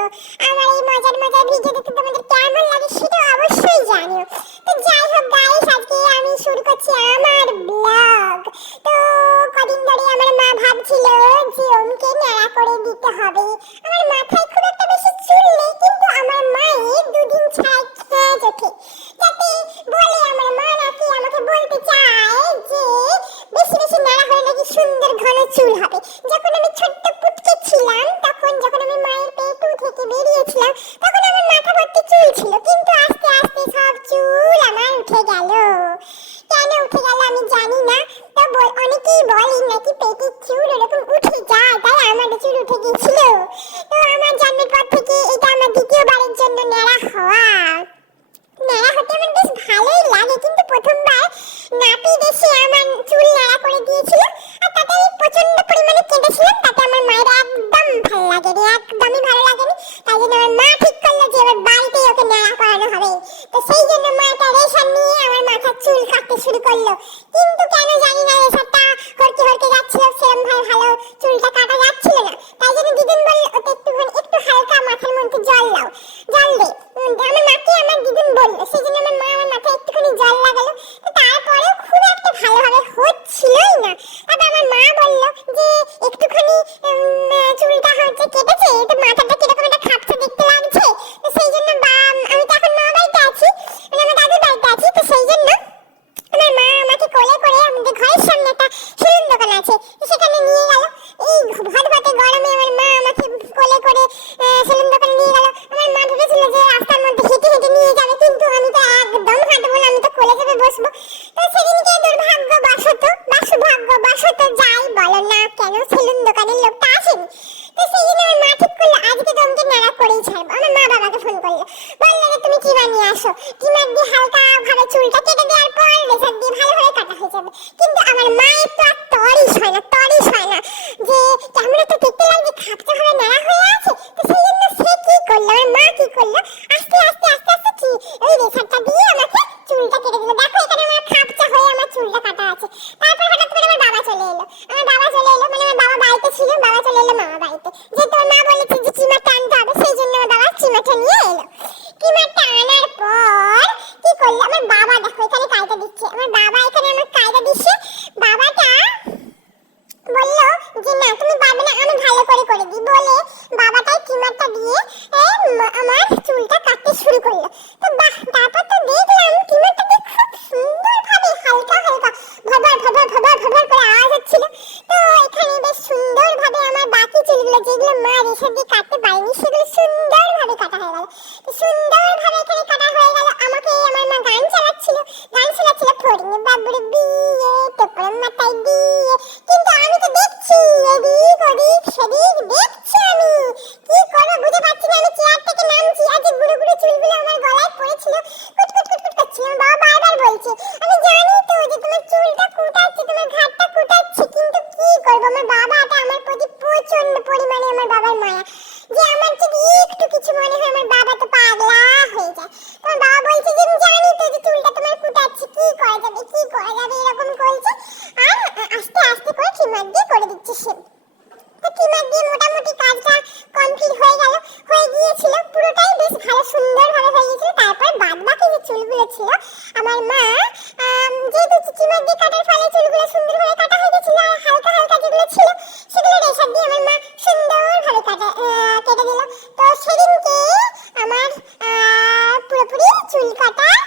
দিও আমার এই মজার মজার ভিডিও দেখতে তোমাদের কেমন লাগে সেটা অবশ্যই জানিও। তো যাই হোক গাইস আজকে আমি শুরু করছি আমার ব্লগ তো কদিন ধরে আমার মা ভাবছিল যে ওমকে ন্যাড়া করে দিতে হবে। আমার মাথায় তখন আমার মাথা ভর্তি চুল ছিল, কিন্তু আস্তে আস্তে সব চুল আমার উঠে গেল। কেন উঠে গেল আমি জানি না, তো অনেকেই বলে নাকি পেটের চুল উঠে যায়, তাই আমারও চুল উঠে তো আমার জন্মের পর থেকে এটা আমার দ্বিতীয়বারের জন্য ন্যাড়া হওয়া। ন্যাড়া হতে আমার বেশ ভালোই লাগে, কিন্তু প্রথমবার নাপিত এসে আমার চুল ন্যাড়া করে দিয়েছিল, আর তাতে প্রচণ্ড পরিমাণে কেঁদেছিলাম, তাতে আমার মায়ের একদম ভালো লাগেনি একদমই ভালো জন্য আমার ঠিক করল যে এবার বাড়িতেই ওকে ন্যাড়া করানো হবে। তো সেই জন্য মা একটা রেশন নিয়ে আমার মাথার চুল কাটতে শুরু করল। কিন্তু কেন জানি না রেশনটা হরকে হরকে যাচ্ছিল সেরকম ভাবে ভালো চুলটা কাটা যাচ্ছিল না। তাই জন্য দিদিন বলল, ওকে একটুখানি, একটু হালকা মাথার মধ্যে জল দাও। জল দে। আমার মাকে আমার দিদিন বলল, সেই জন্য আমার মা আমার মাথায় একটুখানি জল লাগালো। তো তারপরেও খুব একটা ভালোভাবে হচ্ছিলই না। তারপর আমার মা বলল যে, একটুখানি চুলটা হচ্ছে কেটেছে, তো মাথাটা কীরকম একটা খাপছা দেখতে লাগছে তো সেই জন্য বা- আমি তো এখন মা বাড়িতে আছি মানে আমার দাদুর বাড়িতে আছি তো সেই জন্য আমার মা আমাকে কোলে করে আমাদের ঘরের সামনে একটা সেলুন দোকান আছে। সেখানে নিয়ে গেল। এই ভটভটে গরমে আমার মা আমাকে কোলে করে সেলুন দোকানে নিয়ে গেল। আমার মা ভেবেছিল যে রাস্তার মধ্যে হেঁটে হেঁটে নিয়ে যাবে, কিন্তু আমি তো একদম হাঁটবো না, আমি তো কোলে চেপে বসবো। তো সেদিনকে দুর্ভাগ্য বশত বা সৌভাগ্য বশত যাই বলো না কেন সেলুন দোকানের লোকটা আসেনি। তো জন্য আমার মা ঠিক করল, আজকে তোমাকে নাড়া করেই ছাড়বো। আমার মা বাবাকে ফোন করল। বলল যে, তুমি কি বানিয়ে আসো। টিমার দিয়ে হালকা ভাবে চুলটা কেটে দেওয়ার পর রেসার দিয়ে ভালোভাবে কাটা হয়ে যাবে কিন্তু আমার মায়ের তো আর তরিস হয় না তরিস হয় না। যে কেমন একটা দেখতে লাগছে খাপটা ভাবে নাড়া হয়ে আছে, তো সেই জন্য সে কি করল? আমার মা কি করল? আস্তে আস্তে আস্তে আস্তে কি ওই রেসারটা দিয়ে আমাকে চুলটা কেটে দিল। দেখো, এখানে আমার খাপটা হয়ে আমার চুলটা কাটা আছে। তারপর হঠাৎ করে আমার বাবা চলে এলো। আমার বাবা চলে এলো মানে আমার বাবা বাড়িতে ছিল, বাবা চলে এলো মামা বাড়িতে। যে তোর মা বলেছে যে চিমারটা আনতে হবে, সেই জন্য আমার বাবা চিমারটা নিয়ে এলো। চিমারটা আনার পর কি করল? আমার বাবা দেখো, এখানে কায়দা দিচ্ছে আমার বাবা এখানে আমার কায়দা দিচ্ছে বাবাটা বলল যে না তুমি পারবে না আমি ভালো করে করে দিই বলে বাবাটাই ট্রিমারটা দিয়ে এ, ম- আমার চুলটা কাটতে শুরু করল। তো বাহ, তারপর তো দেখলাম ট্রিমারটা দিয়ে খুব সুন্দরভাবে হালকা হালকা ভবর ভবর ভবর ভবর করে আওয়াজ হচ্ছিল। তো এখানে বেশ সুন্দরভাবে আমার বাকি চুলগুলো যেগুলো মা রেশার দিয়ে কাটতে পারেনি, সেগুলো সুন্দরভাবে কাটা হয়ে গেল। তো চুল